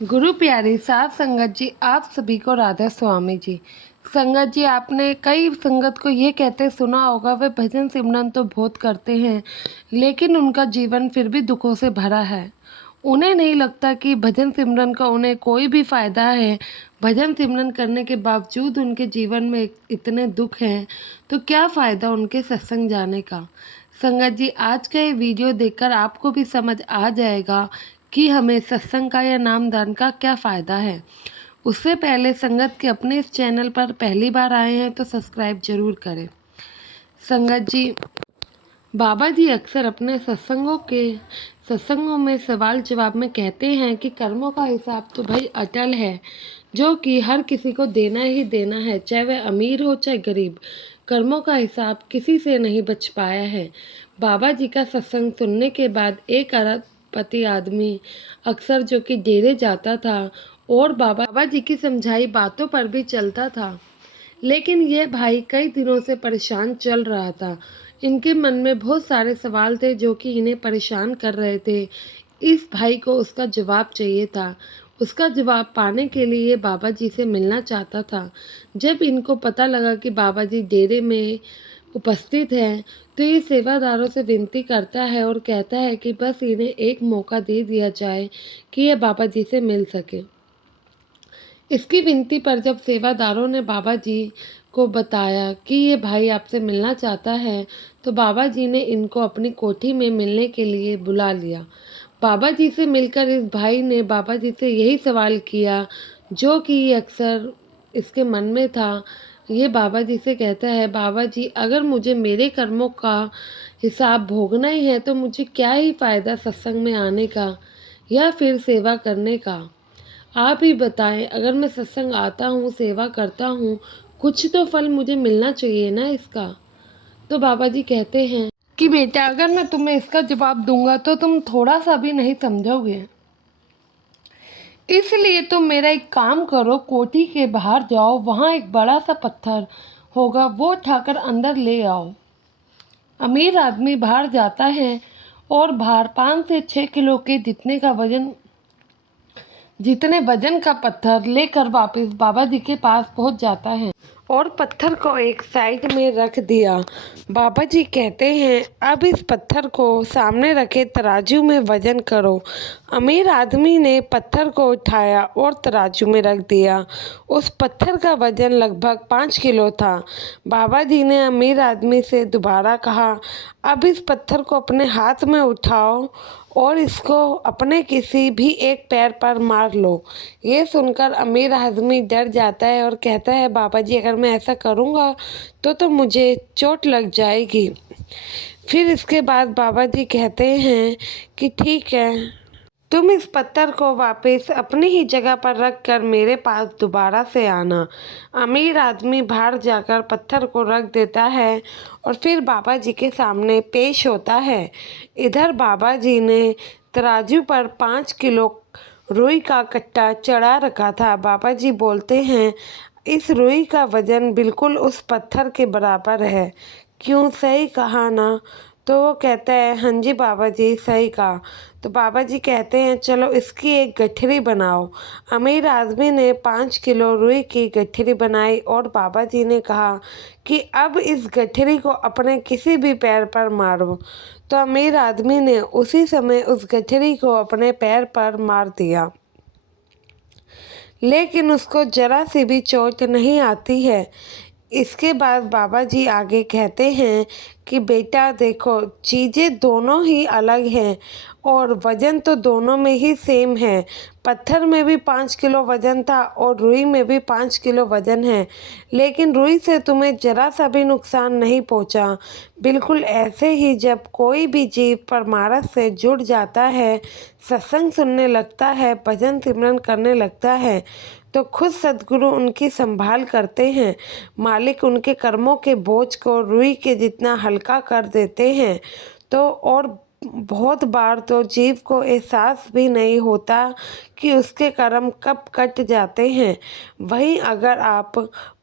गुरु प्यारी साध संगत जी, आप सभी को राधा स्वामी जी। संगत जी, आपने कई संगत को ये कहते सुना होगा, वे भजन सिमरन तो बहुत करते हैं लेकिन उनका जीवन फिर भी दुखों से भरा है। उन्हें नहीं लगता कि भजन सिमरन का उन्हें कोई भी फ़ायदा है। भजन सिमरन करने के बावजूद उनके जीवन में इतने दुख हैं, तो क्या फ़ायदा उनके सत्संग जाने का। संगत जी, आज का ये वीडियो देखकर आपको भी समझ आ जाएगा कि हमें सत्संग का या नामदान का क्या फ़ायदा है। उससे पहले संगत के अपने इस चैनल पर पहली बार आए हैं तो सब्सक्राइब जरूर करें। संगत जी, बाबा जी अक्सर अपने सत्संगों में सवाल जवाब में कहते हैं कि कर्मों का हिसाब तो भाई अटल है, जो कि हर किसी को देना ही देना है, चाहे वह अमीर हो चाहे गरीब। कर्मों का हिसाब किसी से नहीं बच पाया है। बाबा जी का सत्संग सुनने के बाद एक अरबपति आदमी अक्सर जो कि डेरे जाता था और बाबा जी की समझाई बातों पर भी चलता था, लेकिन यह भाई कई दिनों से परेशान चल रहा था। इनके मन में बहुत सारे सवाल थे जो कि इन्हें परेशान कर रहे थे। इस भाई को उसका जवाब चाहिए था। उसका जवाब पाने के लिए ये बाबा जी से मिलना चाहता था। जब इनको पता लगा कि बाबा जी डेरे में उपस्थित हैं, तो ये सेवादारों से विनती करता है और कहता है कि बस इन्हें एक मौका दे दिया जाए कि ये बाबा जी से मिल सके। इसकी विनती पर जब सेवादारों ने बाबा जी को बताया कि ये भाई आपसे मिलना चाहता है, तो बाबा जी ने इनको अपनी कोठी में मिलने के लिए बुला लिया। बाबा जी से मिलकर इस भाई ने बाबा जी से यही सवाल किया जो कि अक्सर इसके मन में था। ये बाबा जी से कहता है, बाबा जी अगर मुझे मेरे कर्मों का हिसाब भोगना ही है तो मुझे क्या ही फ़ायदा सत्संग में आने का या फिर सेवा करने का। आप ही बताएं, अगर मैं सत्संग आता हूँ, सेवा करता हूँ, कुछ तो फल मुझे मिलना चाहिए ना इसका। तो बाबा जी कहते हैं कि बेटा, अगर मैं तुम्हें इसका जवाब दूंगा तो तुम थोड़ा सा भी नहीं समझोगे। इसलिए तुम मेरा एक काम करो, कोठी के बाहर जाओ, वहाँ एक बड़ा सा पत्थर होगा, वो उठाकर अंदर ले आओ। अमीर आदमी बाहर जाता है और बाहर 5 से 6 किलो के जितने वजन का पत्थर लेकर वापस बाबा जी के पास पहुंच जाता है और पत्थर को एक साइड में रख दिया। बाबा जी कहते हैं, अब इस पत्थर को सामने रखे तराजू में वजन करो। अमीर आदमी ने पत्थर को उठाया और तराजू में रख दिया। उस पत्थर का वजन लगभग 5 किलो था। बाबा जी ने अमीर आदमी से दोबारा कहा, अब इस पत्थर को अपने हाथ में उठाओ और इसको अपने किसी भी एक पैर पर मार लो। ये सुनकर अमीर आदमी डर जाता है और कहता है, बाबा जी अगर मैं ऐसा करूँगा तो मुझे चोट लग जाएगी। फिर इसके बाद बाबा जी कहते हैं कि ठीक है, तुम इस पत्थर को वापस अपनी ही जगह पर रख कर मेरे पास दोबारा से आना। अमीर आदमी बाहर जाकर पत्थर को रख देता है और फिर बाबा जी के सामने पेश होता है। इधर बाबा जी ने तराजू पर 5 किलो रुई का कट्टा चढ़ा रखा था। बाबा जी बोलते हैं, इस रुई का वजन बिल्कुल उस पत्थर के बराबर है। क्यों, सही कहा ना? तो वो कहता है, हाँ जी बाबा जी, सही कहा। तो बाबा जी कहते हैं, चलो इसकी एक गठरी बनाओ। अमीर आदमी ने 5 किलो रुई की गठरी बनाई और बाबा जी ने कहा कि अब इस गठरी को अपने किसी भी पैर पर मारो। तो अमीर आदमी ने उसी समय उस गठरी को अपने पैर पर मार दिया, लेकिन उसको जरा सी भी चोट नहीं आती है। इसके बाद बाबा जी आगे कहते हैं कि बेटा देखो, चीज़ें दोनों ही अलग हैं और वज़न तो दोनों में ही सेम है। पत्थर में भी 5 किलो वज़न था और रुई में भी 5 किलो वज़न है, लेकिन रुई से तुम्हें ज़रा सा भी नुकसान नहीं पहुंचा। बिल्कुल ऐसे ही जब कोई भी जीव परमारथ से जुड़ जाता है, सत्संग सुनने लगता है, भजन सिमरन करने लगता है, तो खुद सद्गुरु उनकी संभाल करते हैं। मालिक उनके कर्मों के बोझ को रुई के जितना हल्का कर देते हैं। तो और बहुत बार तो जीव को एहसास भी नहीं होता कि उसके कर्म कब कट जाते हैं। वहीं अगर आप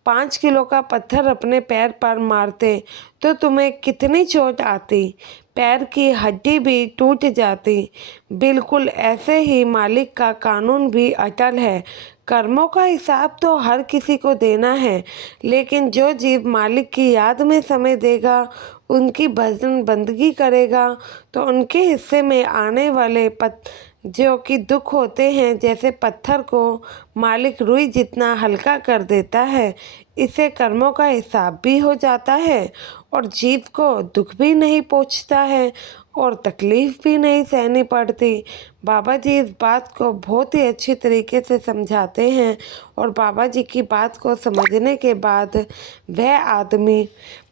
5 किलो का पत्थर अपने पैर पर मारते तो तुम्हें कितनी चोट आती, पैर की हड्डी भी टूट जाती। बिल्कुल ऐसे ही मालिक का कानून भी अटल है। कर्मों का हिसाब तो हर किसी को देना है, लेकिन जो जीव मालिक की याद में समय देगा, उनकी भजन बंदगी करेगा, तो उनके हिस्से में आने वाले जो कि दुख होते हैं, जैसे पत्थर को मालिक रुई जितना हल्का कर देता है, इससे कर्मों का हिसाब भी हो जाता है और जीव को दुख भी नहीं पहुंचता है और तकलीफ भी नहीं सहनी पड़ती। बाबा जी इस बात को बहुत ही अच्छी तरीके से समझाते हैं और बाबा जी की बात को समझने के बाद वह आदमी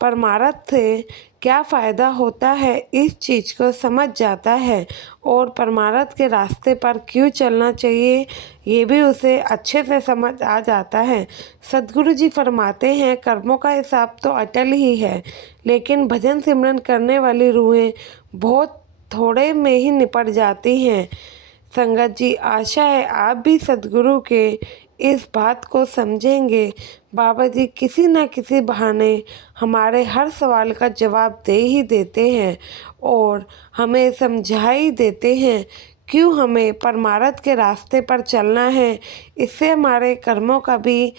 परमार्थ से क्या फ़ायदा होता है इस चीज़ को समझ जाता है और परमार्थ के रास्ते पर क्यों चलना चाहिए ये भी उसे अच्छे से समझ आ जाता है। सद्गुरु जी फरमाते हैं, कर्मों का हिसाब तो अटल ही है, लेकिन भजन सिमरन करने वाली रूहें बहुत थोड़े में ही निपट जाती हैं। संगत जी, आशा है आप भी सद्गुरु के इस बात को समझेंगे। बाबा जी किसी न किसी बहाने हमारे हर सवाल का जवाब दे ही देते हैं और हमें समझा ही देते हैं क्यों हमें परमार्थ के रास्ते पर चलना है। इससे हमारे कर्मों का भी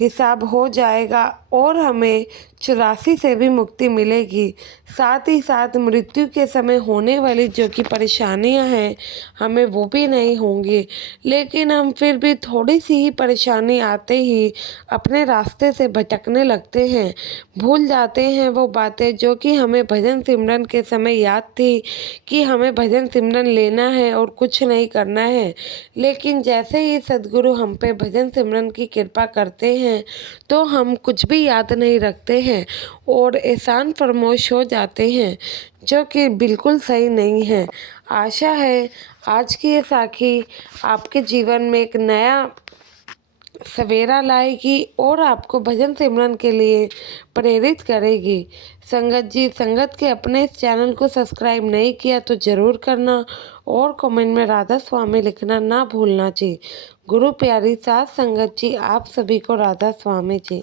हिसाब हो जाएगा और हमें 84 से भी मुक्ति मिलेगी। साथ ही साथ मृत्यु के समय होने वाली जो कि परेशानियां हैं, हमें वो भी नहीं होंगी। लेकिन हम फिर भी थोड़ी सी ही परेशानी आते ही अपने रास्ते से भटकने लगते हैं, भूल जाते हैं वो बातें जो कि हमें भजन सिमरन के समय याद थी कि हमें भजन सिमरन लेना है और कुछ नहीं करना है। लेकिन जैसे ही सद्गुरु हम पे भजन सिमरन की कृपा करते हैं तो हम कुछ भी याद नहीं रखते हैं और एहसान फरमोश हो जाते हैं, जो कि बिल्कुल सही नहीं है। आशा है आज की ये साखी आपके जीवन में एक नया सवेरा लाएगी और आपको भजन सिमरन के लिए प्रेरित करेगी। संगत जी, संगत के अपने इस चैनल को सब्सक्राइब नहीं किया तो ज़रूर करना और कमेंट में राधा स्वामी लिखना ना भूलना जी। गुरु प्यारी साथ संगत जी, आप सभी को राधा स्वामी जी।